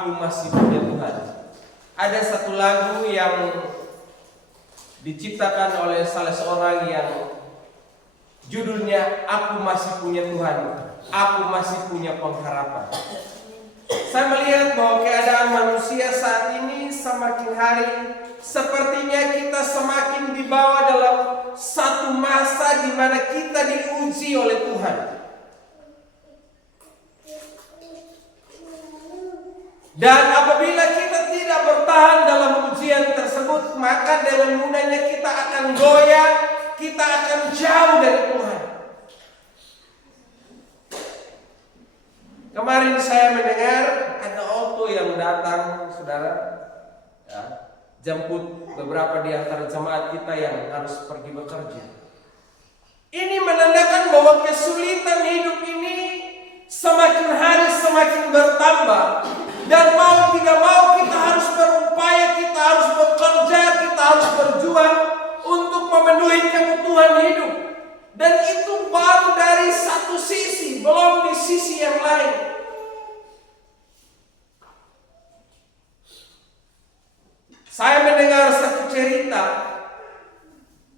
Aku Masih Punya Tuhan. Ada satu lagu yang diciptakan oleh salah seorang yang judulnya Aku Masih Punya Tuhan, Aku Masih Punya Pengharapan. Saya melihat bahwa keadaan manusia saat ini semakin hari sepertinya kita semakin dibawa dalam satu masa di mana kita diuji oleh Tuhan. Dan apabila kita tidak bertahan dalam ujian tersebut, maka dengan mudahnya kita akan goyah, kita akan jauh dari Tuhan. Kemarin saya mendengar ada auto yang datang, saudara, ya, jemput beberapa di antara jemaat kita yang harus pergi bekerja. Ini menandakan bahwa kesulitan hidup ini semakin hari semakin bertambah. Dan mau tidak mau kita harus berupaya, kita harus bekerja, kita harus berjuang untuk memenuhi kebutuhan hidup. Dan itu baru dari satu sisi, belum di sisi yang lain. Saya mendengar satu cerita,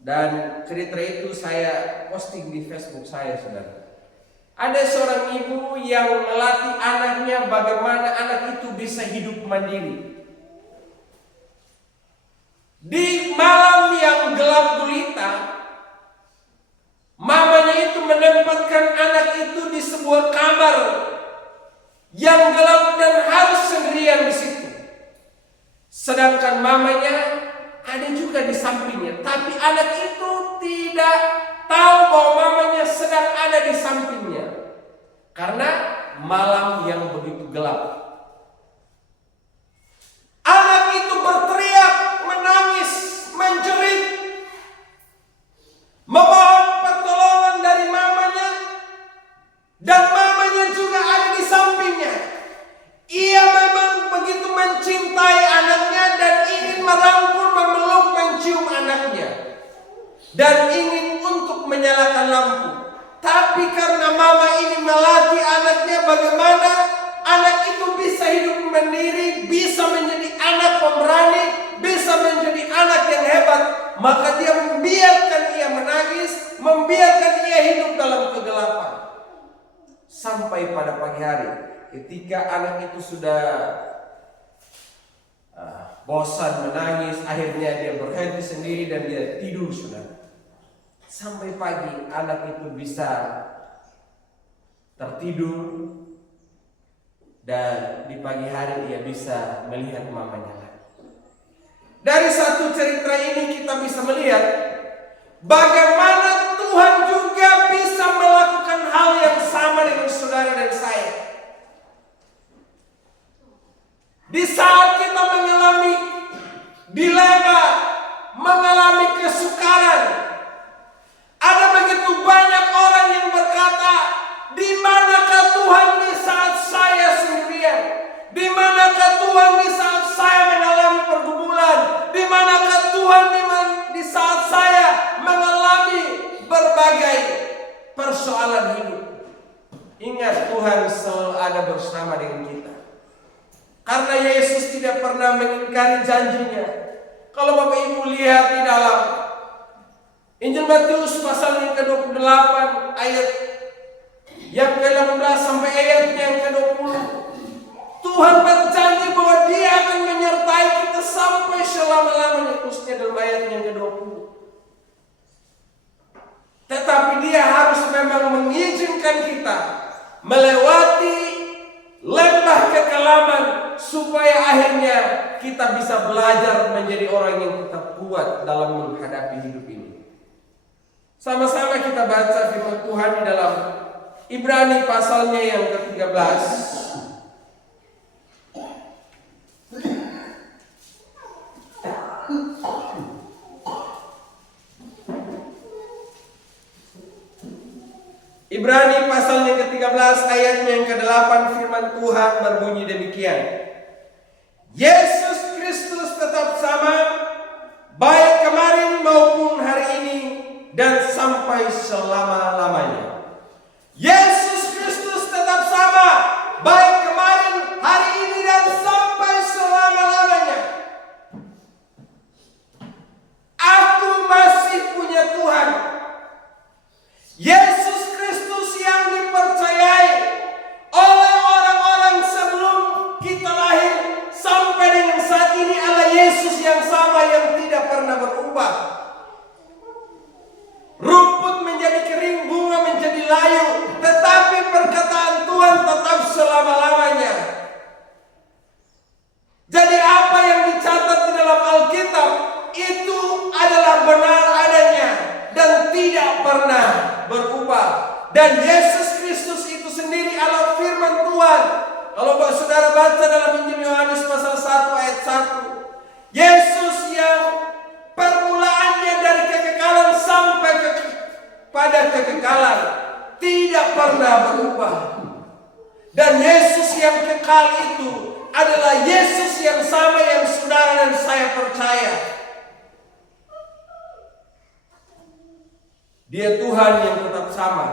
dan cerita itu saya posting di Facebook saya, saudara. Ada seorang ibu yang melatih anaknya bagaimana anak itu bisa hidup mandiri. Di malam yang gelap gulita, mamanya itu menempatkan anak itu di sebuah kamar yang gelap dan harus sendirian di situ. Sedangkan mamanya ada juga di sampingnya, tapi anak itu tidak tahu bahwa mamanya sedang ada di sampingnya karena malam yang begitu gelap. Anak itu berteriak, menangis, menjerit, memohon pertolongan dari mamanya, dan mamanya juga ada di sampingnya. Ia memang begitu mencintai anaknya dan ingin merangkul, memeluk, mencium anaknya, dan ingin untuk menyalakan lampu. Tapi karena mama ini melatih anaknya bagaimana anak itu bisa hidup mandiri, bisa menjadi anak pemberani, bisa menjadi anak yang hebat, maka dia membiarkan ia menangis, membiarkan ia hidup dalam kegelapan. Sampai pada pagi hari, ketika anak itu sudah bosan menangis, akhirnya dia berhenti sendiri dan dia tidur, saudara. Sampai pagi anak itu bisa tertidur dan di pagi hari ia bisa melihat mamanya lagi. Dari satu cerita ini kita bisa melihat bagaimana Tuhan juga bisa melakukan hal yang sama dengan saudara dan saya. Di saat kita mengalami dilema, mengalami kesukaran, ada begitu banyak orang yang berkata, di manakah Tuhan di saat saya sendirian? Di manakah Tuhan di saat saya mengalami pergumulan? Di manakah Tuhan di saat saya mengalami berbagai persoalan hidup? Ingat, Tuhan selalu ada bersama dengan kita. Karena Yesus tidak pernah mengingkari janjinya. Kalau Bapak Ibu lihat di dalam Injil Matius pasal yang ke-28 ayat yang ke-18 sampai ayat yang ke-20, Tuhan berjanji bahwa Dia akan menyertai kita sampai selama-lamanya, khususnya dalam ayat yang ke-20. Tetapi Dia harus memang mengizinkan kita melewati lembah kekelaman supaya akhirnya kita bisa belajar menjadi orang yang tetap kuat dalam menghadapi hidup ini. Sama-sama kita baca firman Tuhan di dalam Ibrani pasalnya yang ke-13. Ibrani pasalnya ke-13 ayatnya yang ke-8, firman Tuhan berbunyi demikian. Yesus Kristus tetap sama, baik kemarin maupun hari ini dan sampai selama-lamanya. Yesus Kristus tetap sama, baik kemarin, hari ini dan sampai Yesus yang sama yang tidak pernah berubah. Rumput menjadi kering, bunga menjadi layu, tetapi perkataan Tuhan tetap selama-lamanya. Jadi apa yang dicatat di dalam Alkitab itu adalah benar adanya dan tidak pernah berubah. Dan Yesus Kristus itu sendiri adalah firman Tuhan. Kalau saudara baca dalam Injil Yohanes pasal 1 ayat 1, Yesus yang permulaannya dari kekekalan sampai pada kekekalan tidak pernah berubah. Dan Yesus yang kekal itu adalah Yesus yang sama yang saudara dan saya percaya. Dia Tuhan yang tetap sama.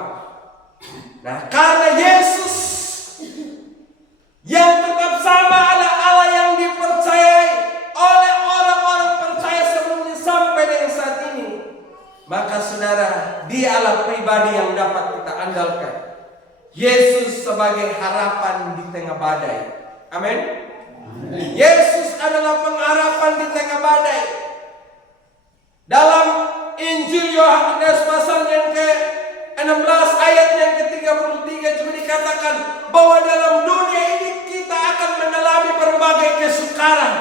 Nah, karena Yesus yang tetap sama adalah Allah yang dipercayai oleh orang-orang percaya sebelumnya sampai dengan saat ini, maka saudara, Dia adalah pribadi yang dapat kita andalkan. Yesus sebagai harapan di tengah badai. Amin. Yesus adalah pengharapan di tengah badai. Dalam Injil Yohanes pasal yang ke-16 ayat yang ke-33 juga dikatakan bahwa dalam dunia ini kita akan mengalami berbagai kesukaran.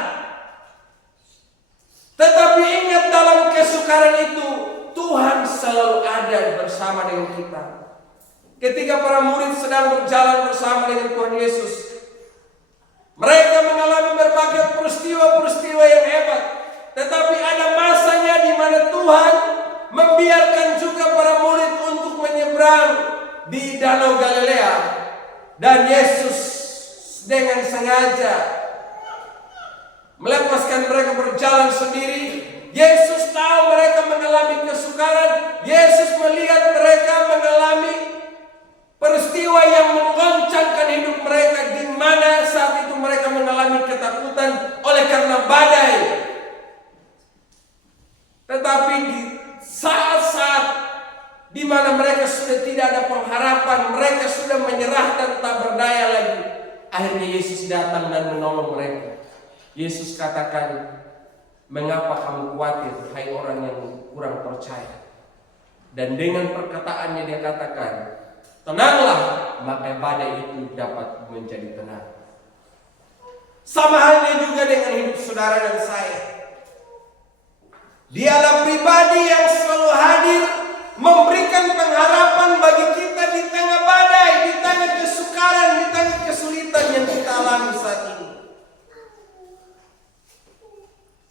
Tetapi ingat, dalam kesukaran itu Tuhan selalu ada bersama dengan kita. Ketika para murid sedang berjalan bersama dengan Tuhan Yesus, mereka mengalami berbagai peristiwa-peristiwa yang hebat. Tetapi ada masanya di mana Tuhan membiarkan juga para murid untuk menyeberang di Danau Galilea. Dan Yesus dengan sengaja melepaskan mereka berjalan sendiri. Yesus tahu mereka mengalami kesukaran. Yesus melihat mereka mengalami peristiwa yang menggoncangkan hidup mereka, di mana saat itu mereka mengalami ketakutan oleh karena badai. Tetapi di saat-saat di mana mereka sudah tidak ada pengharapan, mereka sudah menyerah dan tak berdaya lagi, akhirnya Yesus datang dan menolong mereka. Yesus katakan, "Mengapa kamu khawatir, hai orang yang kurang percaya?" Dan dengan perkataannya dia katakan, "Tenanglah, maka badai itu dapat menjadi tenang." Sama halnya juga dengan hidup saudara dan saya. Dialah pribadi yang selalu hadir, memberikan pengharapan bagi kita di tengah badai, di tengah kesukaran, di tengah kesulitan yang kita alami saat ini.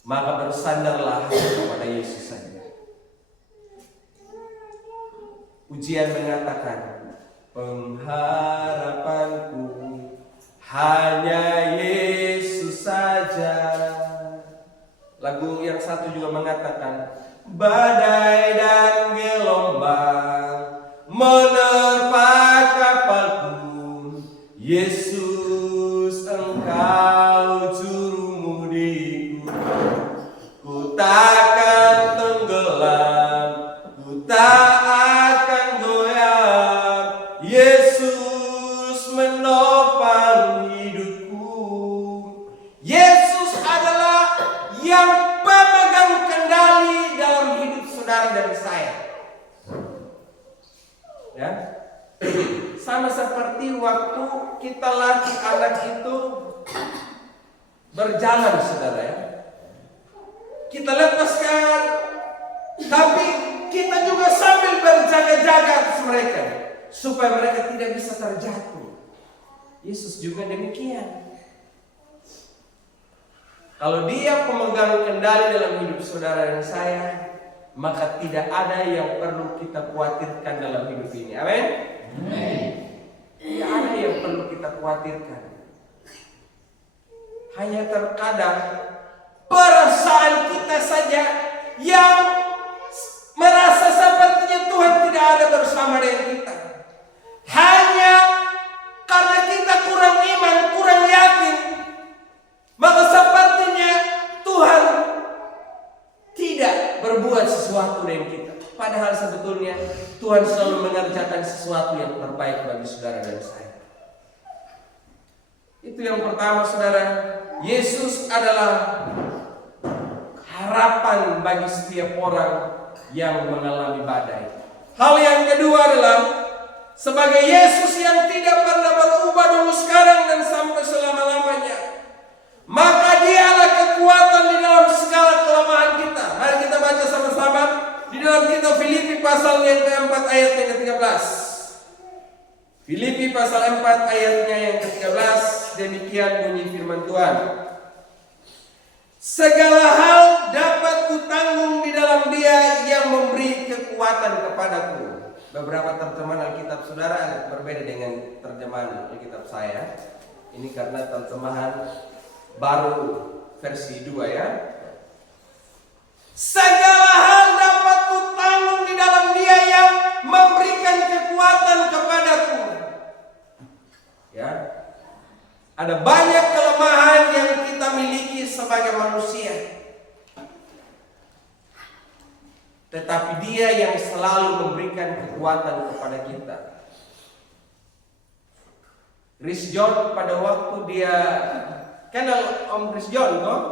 Maka bersandarlah kepada Yesus saja. Ujian mengatakan, pengharapanku hanya Yesus saja. Lagu yang satu juga mengatakan, badai dan gelombang menerpa kapalku, Yesus engkau jurumudiku. Ku takkan tenggelam, ku tak akan goyah, Yesus menopang hidupku. Yesus adalah yang pemegang kendali dalam hidup saudara dan saya. Ya, sama seperti waktu kita latih anak itu berjalan, saudara ya. Kita lepaskan, tapi kita juga sambil berjaga-jaga atas mereka supaya mereka tidak bisa terjatuh. Yesus juga demikian. Kalau Dia pemegang kendali dalam hidup saudara dan saya, maka tidak ada yang perlu kita khawatirkan dalam hidup ini. Amin. Tidak ada yang perlu kita khawatirkan. Hanya terkadang perasaan kita saja yang merasa sepertinya Tuhan tidak ada bersama dengan kita. Hanya karena kita kurang iman, kurang yakin, maka sepertinya Tuhan tidak berbuat sesuatu dengan kita. Padahal sebetulnya Tuhan selalu mengerjakan sesuatu yang terbaik bagi saudara dan saya. Itu yang pertama, saudara. Yesus adalah harapan bagi setiap orang yang mengalami badai. Hal yang kedua adalah sebagai Yesus yang tidak pernah berubah dulu, sekarang, dan sampai selama-lamanya, maka Dialah kekuatan di dalam segala kelemahan kita. Mari kita baca sama-sama di dalam kitab Filipi pasal yang keempat ayat yang ke-13. Filipi pasal 4 ayatnya yang ke-13, demikian bunyi firman Tuhan. Segala hal dapat kutanggung di dalam Dia yang memberi kekuatan kepadaku. Beberapa terjemahan Alkitab saudara berbeda dengan terjemahan Alkitab saya. Ini karena terjemahan baru versi 2 ya. Segala hal dapat kutanggung di dalam Dia yang memberikan kekuatan kepadaku. Ya. Ada banyak kelemahan yang kita miliki sebagai manusia, tetapi Dia yang selalu memberikan kekuatan kepada kita. Chris John pada waktu dia kenal Om Chris John kok?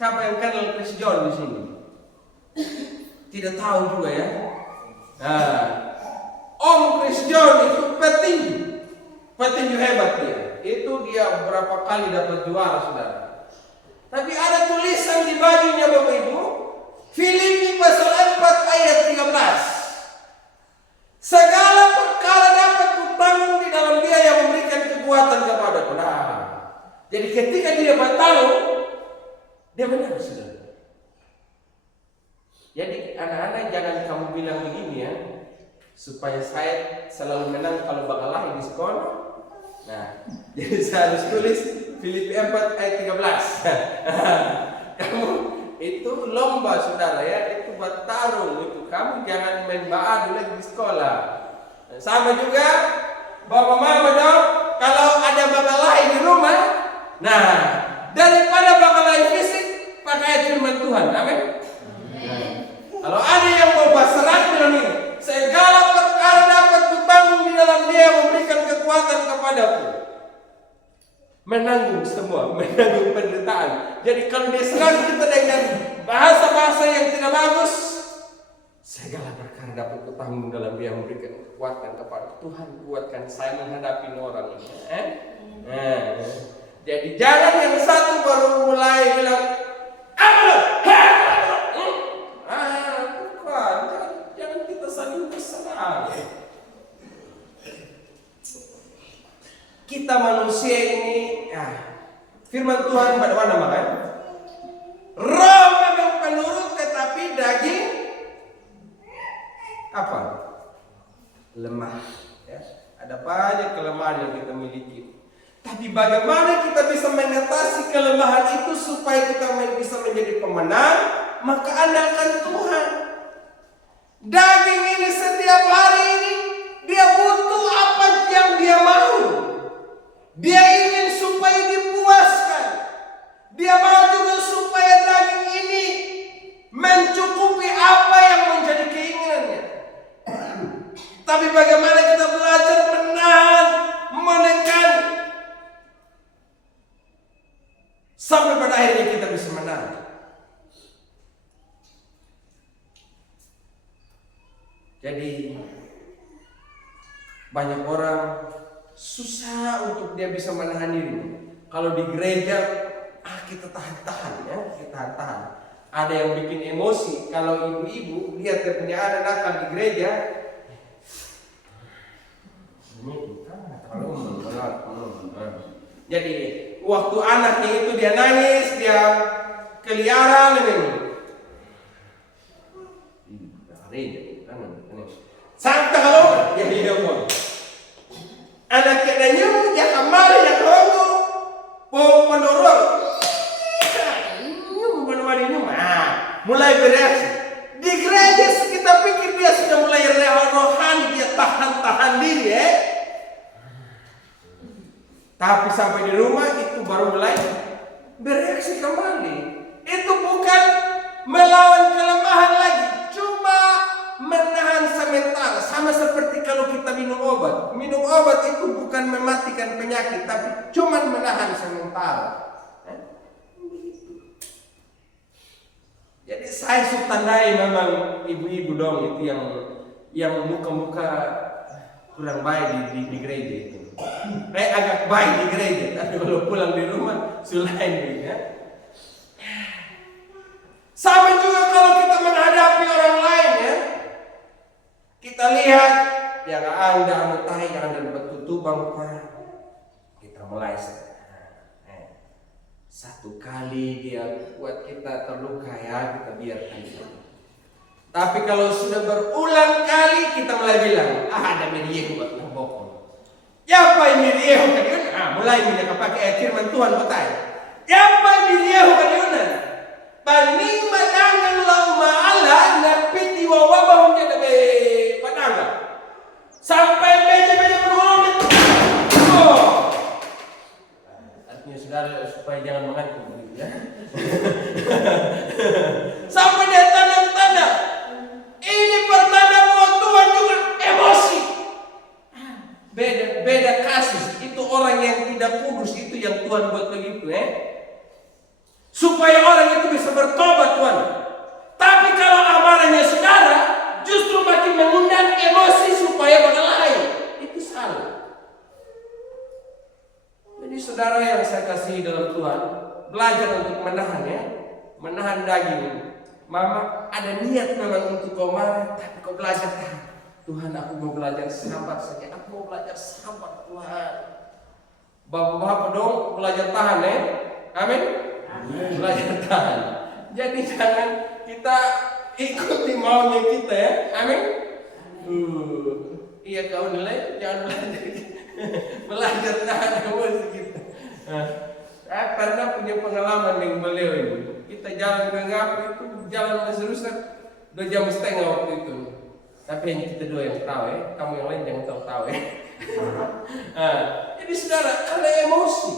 Siapa yang kenal Chris John di sini? Tidak tahu juga ya. Nah, Om Chris John itu petinju hebat dia. Itu dia berapa kali dapat juara saudara. Tapi ada tulisan di bajunya Bapak Ibu, Filipi pasal 4 ayat 13. Segala perkara dapat kutanggung di dalam Dia yang memberikan kekuatan kepadaku. Nah, jadi ketika dia bertaruh, dia menang saudara. Jadi anak-anak jangan kamu bilang begini ya, supaya saya selalu menang kalau bakal lahir di sekolah. Nah, jadi saya harus tulis Filipi 4 ayat 13. Kamu itu lomba saudara ya, itu bertarung itu. Kamu jangan main baadu lagi di sekolah. Sama juga bapak mama dong, kalau ada bakal lahir di rumah, nah daripada bakal lahir fisik, pakai ayat firman Tuhan. Amin. Kalau ada yang mau berserah bilang ini, segala perkara dapat kutanggung di dalam Dia yang memberikan kekuatan kepadaku. Menanggung semua, menanggung penderitaan. Jadi kalau dia serang kita dengan bahasa-bahasa yang tidak bagus, segala perkara dapat kutanggung dalam Dia yang memberikan kekuatan kepada Tuhan. Kuatkan saya menghadapi orang ini. Jadi jangan yang satu baru mulai bilang, jangan kita saling berserang. Kita manusia ini, firman Tuhan pada mana makan? Roh memang penurut, tetapi daging apa? Lemah. Ya. Ada banyak kelemahan yang kita miliki. Tapi bagaimana kita bisa mengatasi kelemahan itu supaya kita bisa menjadi pemenang? Maka andalkan Tuhan. Daging ini setiap hari ini dia butuh apa yang dia mau. Dia ingin supaya dipuaskan. Dia mau juga supaya daging ini mencukupi apa yang menjadi keinginannya. Tapi bagaimana kita belajar menahan, menekan, sampai pada akhirnya kita bisa menang. Jadi banyak orang susah untuk dia bisa menahan diri. Kalau di gereja, kita tahan-tahan ya, kita tahan-tahan. Ada yang bikin emosi kalau ibu-ibu lihat dia punya anak nakal di gereja. Jadi waktu anaknya itu dia nangis, dia keliaran ini. Sampai kalau ya dia mau. Anak kenanya ya kembali ya kalau penurun. Mulai bereaksi. Di gereja kita pikir dia sudah mulai rohani, dia tahan-tahan diri ya. Tapi sampai di rumah itu baru mulai bereaksi kembali. Itu bukan melawan kelemahan lagi, cuma menahan sementara. Sama seperti kalau kita minum obat. Minum obat itu bukan mematikan penyakit, tapi cuma menahan sementara. Jadi saya tandai memang ibu-ibu dong itu yang muka-muka kurang baik di gereja itu. Kayak agak baik di gereja, tapi kalau pulang di rumah selain ya. Sama juga kalau kita menghadapi orang lain ya. Kita lihat yang Anda mutahi yang Anda bertutubang kita mulai satu kali dia buat kita terluka ya, kita biarkan itu. Tapi kalau sudah berulang kali kita mulai bilang, ada media buat nabok. Ya apa ini dia kan? Mulai dia pakai firman Tuhan betai. Ya apa ini dia kan? Paning madangan lau maala na piti wawa menjadi padanga. Sampai meja-meja berhormat. Artinya saudara supaya jangan mengantuk begitu ya. Sampai dia tanda-tanda. Ini pertanda bahwa Tuhan juga emosi. Beda kasus. Itu orang yang tidak kudus itu yang Tuhan buat begitu supaya orang itu bisa bertobat Tuhan. Tapi kalau amarahnya saudara justru makin mengundang emosi supaya berkelahi, itu salah. Jadi saudara yang saya kasih dalam Tuhan, belajar untuk menahan ya, menahan daging. Mama ada niat memang untuk kau marah, tapi kau belajar tahan. Tuhan, aku mau belajar sabar saja. Aku mau belajar sabar Tuhan. Bapak-bapak dong belajar tahan ya. Amin. Belajar tahan. Jadi jangan kita ikuti maunya kita ya. Amin. Iya kau nilai jangan belajar tahan emosi kita. Saya pernah punya pengalaman dengan beliau ini. Kita jalan ke Ngapu itu jalan masih rusak 2 jam setengah waktu itu. Tapi hanya kita dua yang tahu ya. Kamu yang lain jangan tahu ya. Jadi saudara ada emosi.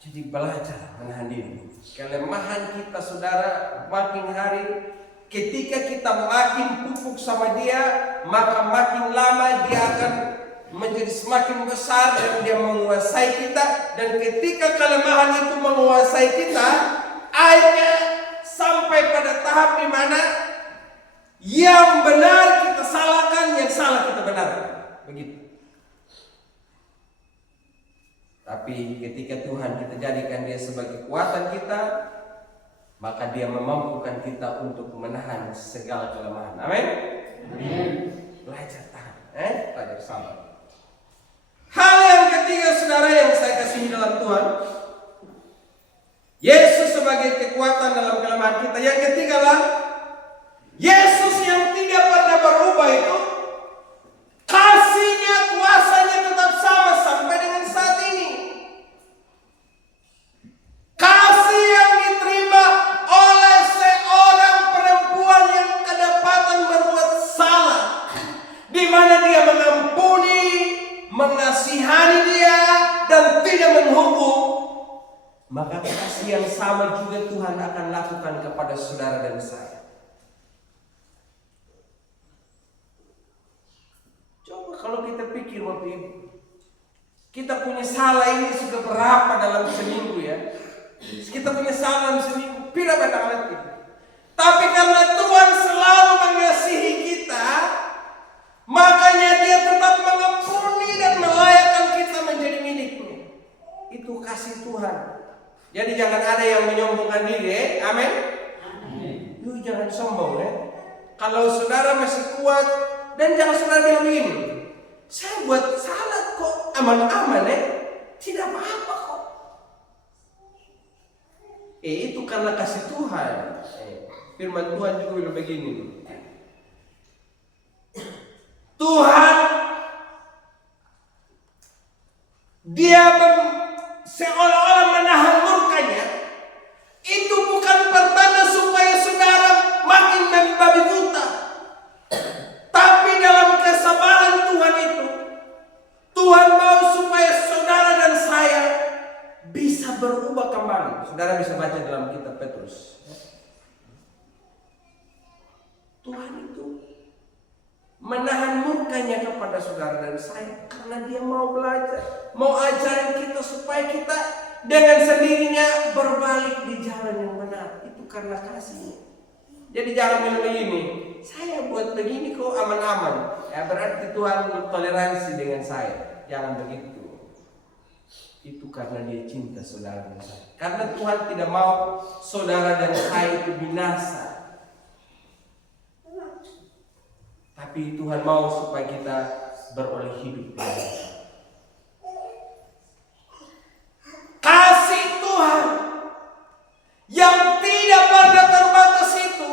Jadi belajar menahan diri. Kelemahan kita saudara makin hari ketika kita makin pupuk sama dia, maka makin lama dia akan menjadi semakin besar dan dia menguasai kita. Dan ketika kelemahan itu menguasai kita, akhirnya sampai pada tahap di mana yang benar kita salahkan, yang salah kita benarkan. Begitu. Tapi ketika Tuhan kita jadikan dia sebagai kekuatan kita, maka dia memampukan kita untuk menahan segala kelemahan. Amin. Belajar tahan, belajar sabar. Hal yang ketiga saudara yang saya kasih dalam Tuhan, Yesus sebagai kekuatan dalam kelemahan kita. Yang ketiga lah, Yesus yang tidak pernah berubah itu, kasihnya, kuasanya tetap sama sampai dengan saat ini. Kasih yang diterima oleh seorang perempuan yang kedapatan berbuat salah, di mana dia mengampuni, mengasihani dia dan tidak menghukum, maka kasih yang sama juga Tuhan akan lakukan kepada saudara dan saya. Coba kalau kita pikir waktu itu, kita punya salah ini sudah berapa dalam seminggu ya? Kita punya salah dalam seminggu, tidak banyak lagi. Tapi karena Tuhan selalu mengasihi kita, makanya dia tetap mengampuni dan melayakkan kita menjadi miliknya. Itu kasih Tuhan. Jadi jangan ada yang menyombongkan diri, amin. Lu jangan sombong ya. Kalau saudara masih kuat, dan jangan saudara bilang begini, saya buat salah kok, aman-aman ya, tidak apa-apa kok. Itu karena kasih Tuhan. Firman Tuhan juga bilang begini. Tuhan dia seolah-olah menahan murkanya. Itu bukan pertanda supaya saudara makin membabi buta. Tapi dalam kesabaran Tuhan itu, Tuhan mau supaya saudara dan saya bisa berubah kembali. Saudara bisa baca dalam kitab Petrus. Tuhan itu menahan murkanya kepada saudara dan saya karena dia mau belajar, mau ajarin kita supaya kita dengan sendirinya berbalik di jalan yang benar. Itu karena kasih. Jadi jangan bilang begini, saya buat begini kok aman-aman. Ya berarti Tuhan toleransi dengan saya. Jangan begitu. Itu karena dia cinta saudara dan saya. Karena Tuhan tidak mau saudara dan saya itu binasa. Tapi Tuhan mau supaya kita beroleh hidup. Kasih Tuhan yang tidak pernah terbatas itu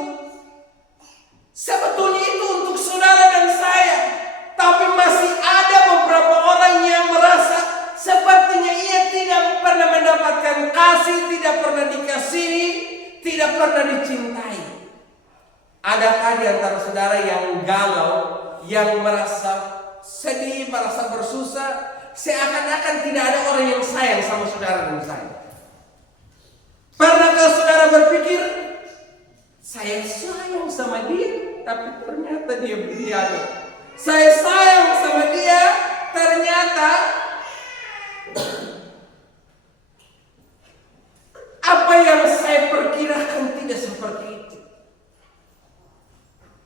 sebetulnya itu untuk saudara dan saya. Tapi masih ada beberapa orang yang merasa sepertinya ia tidak pernah mendapatkan kasih, tidak pernah dikasihi, tidak pernah dicintai. Adakah di antara saudara yang galau, yang merasa sedih, merasa bersusah, seakan-akan tidak ada orang yang sayang sama saudara dan saya? Pernahkah saudara berpikir, saya sayang sama dia, tapi ternyata dia berkhianat. Saya sayang sama dia, ternyata apa yang saya perkirakan tidak seperti itu.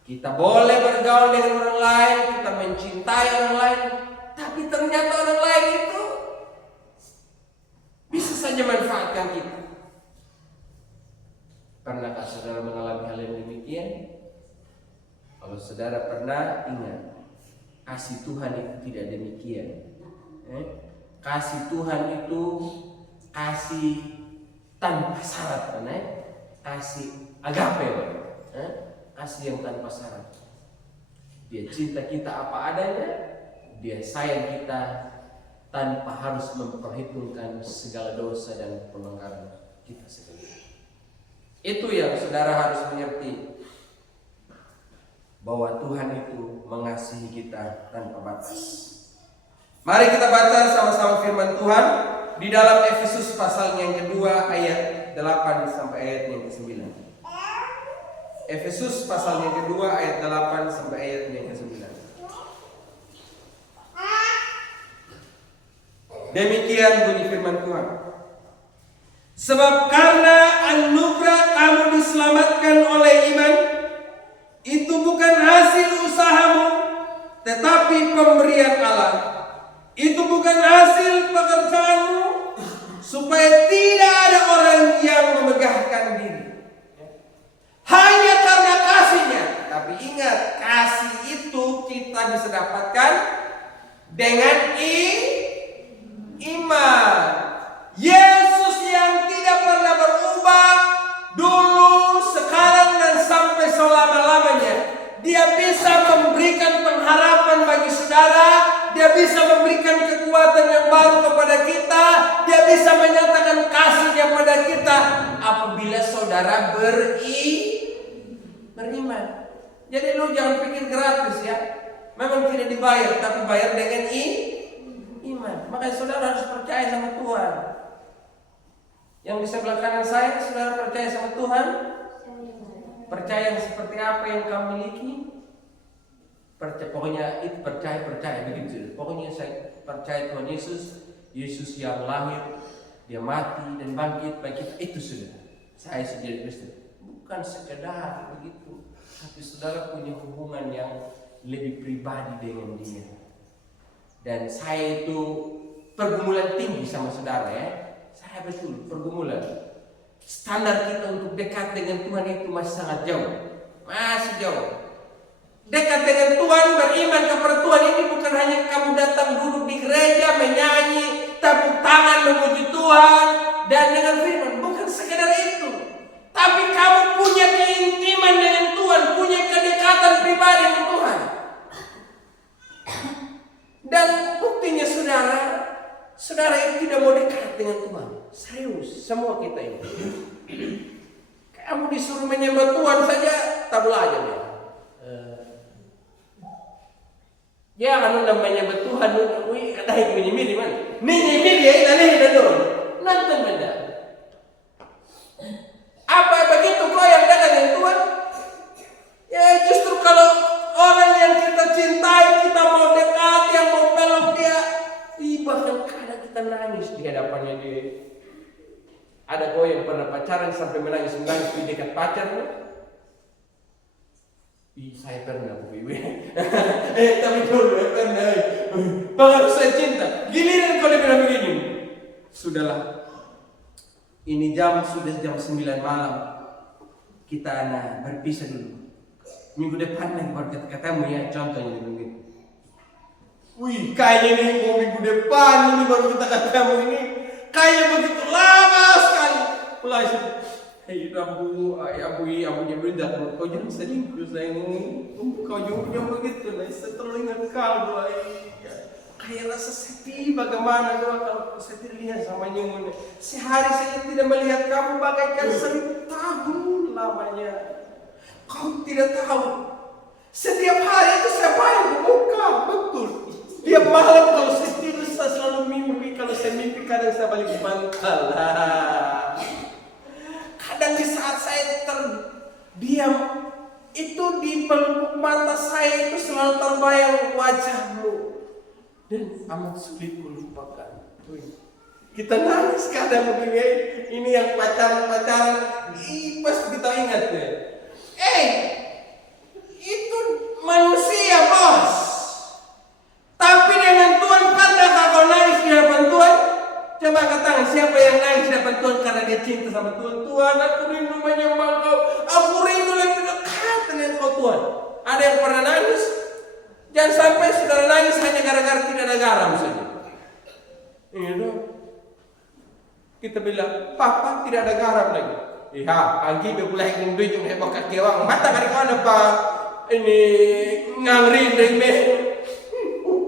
Kita boleh bergaul dengan orang lain, kita mencintai orang lain, tapi ternyata orang lain itu bisa saja manfaatkan kita. Pernahkah saudara mengalami hal yang demikian? Kalau saudara pernah, ingat, kasih Tuhan itu tidak demikian. Kasih Tuhan itu kasih tanpa syarat, kasih agape, kasih yang tanpa syarat. Dia cinta kita apa adanya, dia sayang kita tanpa harus memperhitungkan segala dosa dan pelanggaran kita sendiri. Itu yang saudara harus mengerti, bahwa Tuhan itu mengasihi kita tanpa batas. Mari kita baca sama-sama firman Tuhan di dalam Efesus pasal yang kedua ayat 8 sampai ayat yang ke-9. Efesus pasal yang kedua ayat 8 sampai ayat yang ke-9. Demikian bunyi firman Tuhan. Sebab karena anugerah kamu diselamatkan oleh iman, itu bukan hasil usahamu, tetapi pemberian Allah. Itu bukan hasil pekerjaanmu, supaya tidak ada orang yang memegahkan diri. Hanya karena kasihnya. Tapi ingat, kasih itu kita bisa dapatkan dengan iman. Yesus yang tidak pernah berubah, dulu, sekarang, dan sampai selama-lamanya, dia bisa memberikan pengharapan bagi saudara. Dia bisa memberikan kekuatan yang baru kepada kita. Dia bisa menyatakan kasihnya pada kita apabila saudara beriman. Jadi lu jangan pikir gratis ya. Memang tidak dibayar, tapi bayar dengan iman. Makanya saudara harus percaya sama Tuhan. Yang di sebelah kanan saya, saudara percaya sama Tuhan? Percaya seperti apa yang kamu miliki? Pokoknya itu percaya begitu. Pokoknya saya percaya Tuhan Yesus yang lahir, dia mati dan bangkit bagi kita, itu sudah. Saya sudah Kristen. Bukan sekedar begitu, tapi saudara punya hubungan yang lebih pribadi dengan dia. Dan saya itu pergumulan tinggi sama saudara ya. Saya betul pergumulan. Standar kita untuk dekat dengan Tuhan itu masih sangat jauh. Masih jauh. Dekat dengan Tuhan, beriman kepada Tuhan ini bukan hanya kamu datang duduk di gereja, menyanyi, tepuk tangan memuji Tuhan, dan dengan firman. Bukan sekedar itu. Tapi kamu punya keintiman dengan Tuhan, punya kedekatan pribadi dengan Tuhan. Dan buktinya saudara itu tidak mau dekat dengan Tuhan. Serius, semua kita ini. Kamu disuruh menyembah Tuhan saja, tak belajar ya. Ya kan namanya Tuhan, kata itu menyemiri mana? Menyemiri ya, ini dulu. Nonton benda. Apa begitu kau yang dekat dengan Tuhan? Ya justru kalau orang yang kita cintai, kita mau dekat, yang mau peluk dia, bahkan kadang kita nangis di hadapannya dia. Ada kau yang pernah pacaran sampai menangis-menangis di dekat pacarnya? Saya pernah Bu Ibu. Tapi dulu pernah. Pengaruh saya cinta. Giliran kau bilang begini. Sudahlah. Ini sudah jam 9 malam. Kita berpisah dulu. Minggu depan baru ketemu ya. Contohnya begini. Wih, kayaknya ini minggu depan ini baru kita ketemu ini. Kayaknya begitu lama sekali. Mulai hei abunya beda. Kau jangan selingkuh sayang. Kau jangan begitu. Saya terlalu ingat kau doa. Kayak rasa sepi bagaimana doa kalau saya tidak lihat sama nyumun. Sehari saya tidak melihat kamu bagaikan 1000 tahun lamanya. Kau tidak tahu. Setiap hari itu saya bayang muka, betul. Tiap malam kalau saya tidur saya selalu mimpi. Kalau saya mimpi kadang saya balik bantal. Kadang di saat saya terdiam itu di pelupuk mata saya itu selalu terbayang wajahmu dan amat sulit melupakan. Kita nangis kadang begini. Ini yang pacaran pas kita ingat ya. Itu manusia bos. Tapi dengan Tuhan pernah kau nangis di hadapan Tuhan? Coba katakan siapa yang nangis di hadapan Tuhan karena dia cinta sama Tuhan. Tuhan, aku rindu menyembah Kau. Aku rindu lebih dekat dengan Kau Tuhan. Ada yang pernah nangis? Jangan sampai saudara nangis hanya gara-gara tidak ada garam saja. Ini kita bilang, Papa tidak ada garam lagi. Iya, pagi bebulah ingin duit yang hebat kewang. Mata kali kau ada Pak? Ini ngangrin dari me.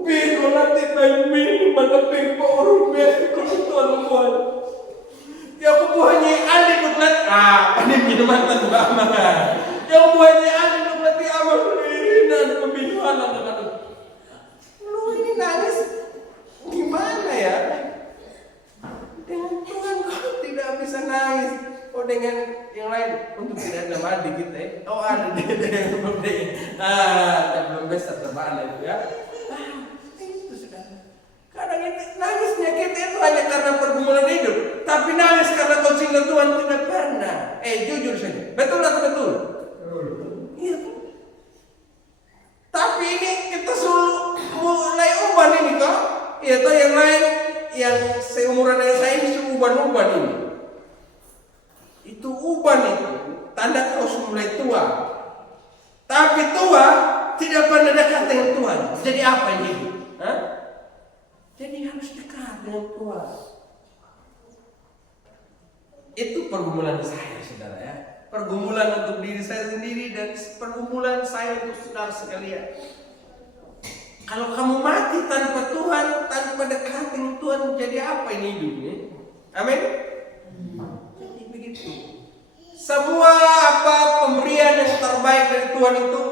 Pero nanti tayo manapin pa orang me. Kusutuan mo. Ya aku buahnya alik nuklat. Panim ginaman tan mama. Ya aku buahnya alik nuklat di amal dan pembinuan anak-anak. Lu ini nangis gimana ya? Dengan Tuhan kau tidak bisa nangis. Oh dengan yang lain untuk tidak ada mandi kita ya. Oh ada yang belum besar terbalik itu ya. Itu sudah. Kadang itu nangisnya kita itu hanya karena pergumulan hidup, tapi nangis karena kau cinta Tuhan tidak pernah. Jujur saja, betul atau betul? Iya. Tapi ini kita suruh mulai ubah ini kok. Iya toh yang lain yang seumuran dengan saya ini suruh ubah ini. Itu uban itu tanda kau sudah mulai tua. Tapi tua tidak pernah dekat dengan Tuhan. Jadi apa ini? Jadi harus dekat dengan Tuhan. Itu pergumulan saya saudara ya. Pergumulan untuk diri saya sendiri dan pergumulan saya untuk saudara sekalian. Kalau kamu mati tanpa Tuhan, tanpa dekat dengan Tuhan, jadi apa ini hidupnya? Amin. Semua pemberian yang terbaik dari Tuhan itu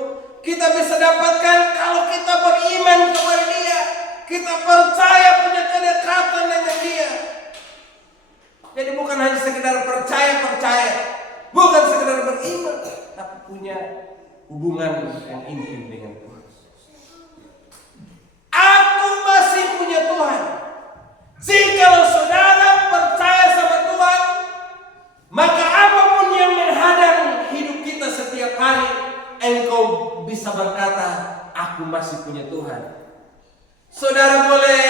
kita bisa dapatkan kalau kita beriman kepada Dia, kita percaya punya kedekatan dengan Dia. Jadi bukan hanya sekedar percaya, bukan sekedar beriman, tapi punya hubungan yang intim dengan Tuhan. Aku masih punya Tuhan. Jikalau saudara percaya sama Tuhan, maka apapun yang menghadang hidup kita setiap hari, engkau bisa berkata, aku masih punya Tuhan. Saudara boleh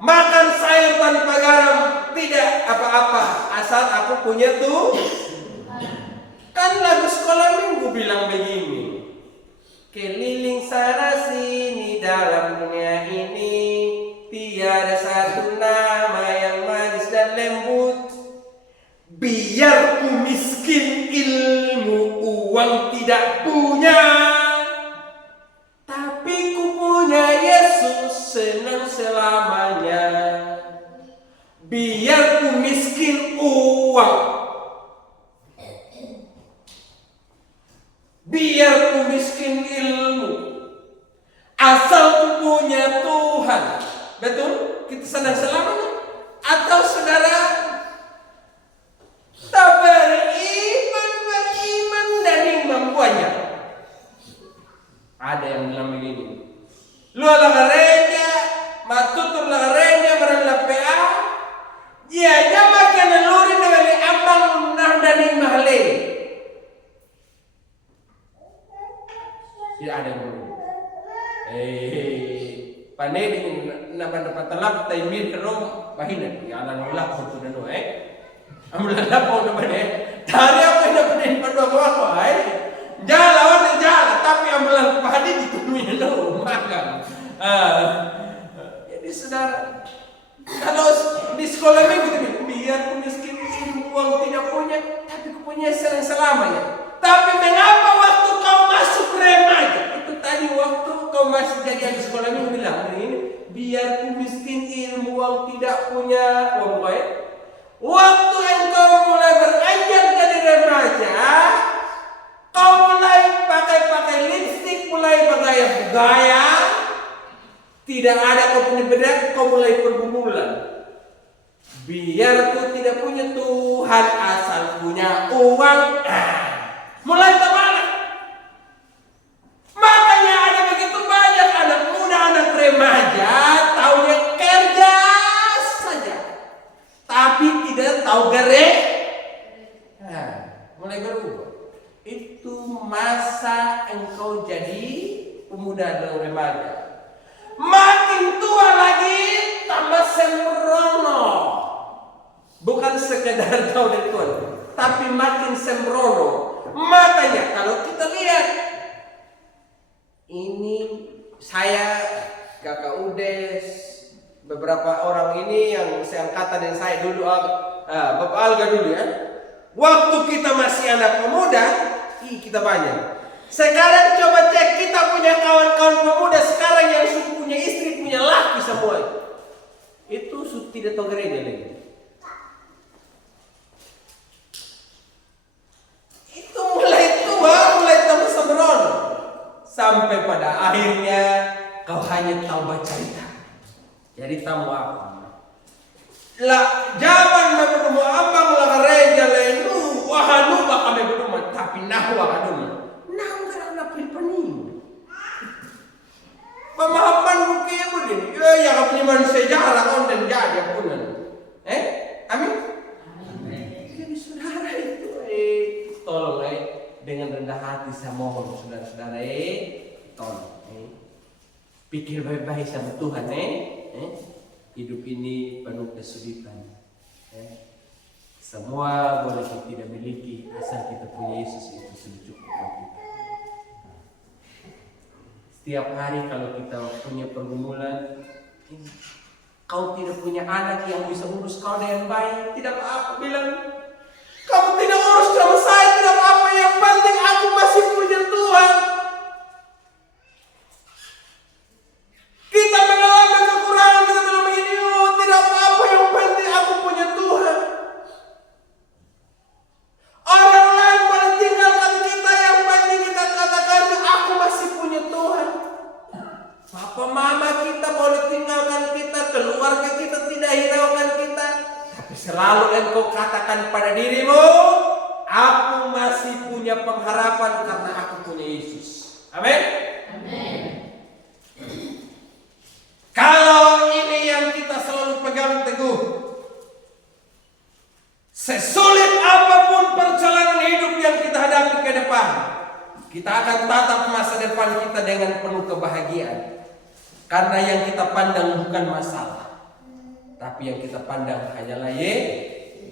makan sayur tanpa garam, tidak apa-apa, asal aku punya Tuhan. Kan lagu sekolah minggu bilang begini, keliling sana sini dalam dunia ini, tiada satu nama yang manis dan lembut. Biar ku miskin ilmu uang tidak punya, tapi ku punya Yesus senang selamanya. Biar ku miskin uang, biar ku miskin ilmu, asal ku punya Tuhan. Betul? Kita senang selamanya. Atau saudara tak beriman dan iman banyak. Ada yang bilang begini, lu ala gereja, matutur la gereja, merela PA, dia aja makan lurin Panedi na dapat taimir kero bahina ya anak nolak itu nano amulan lapor na bade dari apa yang dapat pada apa jala tapi amulan padi dipenuhi no makan. Jadi saudara, kalau di sekolah ini biar miskin uang tidak punya, tapi punya selamanya. Tapi mengapa waktu kau masuk remaja, itu tadi waktu kau masih jadi di sekolah ini bilang ini biar miskin ilmu uang tidak punya uang baik. Waktu engkau mulai beranjak jadi remaja, kau mulai pakai lipstik, mulai bergaya, tidak ada kau punya bedak, kau mulai pergumulan. Biar kau tidak punya Tuhan, asal punya uang, mulai terbalik. Makanya ada begitu banyak anak muda, anak remaja, taunya kerja saja, tapi tidak tahu gerak. Mulai berubah. Itu masa engkau jadi pemuda dan remaja. Makin tua lagi tambah sembrono. Bukan sekedar kau dari Tuhan, tapi makin sembrono. Makanya kalau kita lihat ini saya, Kakak Udes, beberapa orang ini yang seangkatan dengan saya dulu, Bapak Alga dulu ya. Waktu kita masih anak pemuda, kita banyak. Sekarang coba cek kita punya kawan-kawan pemuda sekarang yang punya istri, punya laki semua. Itu tidak tahu gereja lagi. Itu mulai tua, mulai tambah sembrono. Sampai pada akhirnya kau hanya tahu baca cerita. Jadi tahu apa? Lah zaman beberapa abang lah gereja lain wahanu bakal beberapa tapi nahwa kaduma. Pemahaman buki budin, ya kapnya manusia jarak konten jadi punan. Amin. Jadi saudara itu, tolong dengan rendah hati saya mohon saudara-saudara tolong. Pikir baik-baik sama Tuhan hidup ini penuh kesulitan. Semua boleh kita tidak miliki asal kita punya Yesus itu sudah cukup buat kita. Setiap hari kalau kita punya pergumulan, kau tidak punya anak yang bisa urus kau dengan baik, tidak apa-apa bilang, kamu tidak urus sama saya, tidak apa-apa, yang penting aku masih punya Tuhan. Kita mengalami kekurangan, kita bilang begini, tidak apa-apa, yang penting aku punya Tuhan. Orang lain boleh tinggalkan kita, yang penting kita katakan aku masih punya Tuhan. Papa mama kita boleh tinggalkan kita, keluarga kita tidak hiraukan kita, tapi selalu engkau katakan pada dirimu, aku masih punya pengharapan karena aku punya Yesus. Amin. Amin. Kalau ini yang kita selalu pegang teguh, sesulit apapun perjalanan hidup yang kita hadapi ke depan, kita akan tatap masa depan kita dengan penuh kebahagiaan. Karena yang kita pandang bukan masalah, tapi yang kita pandang hanyalah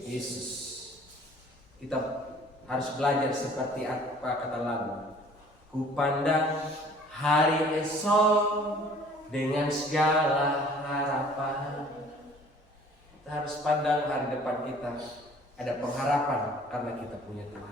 Yesus. Kita harus belajar seperti apa kata lagu. Ku pandang hari esok dengan segala harapan. Kita harus pandang hari depan kita ada pengharapan karena kita punya Tuhan.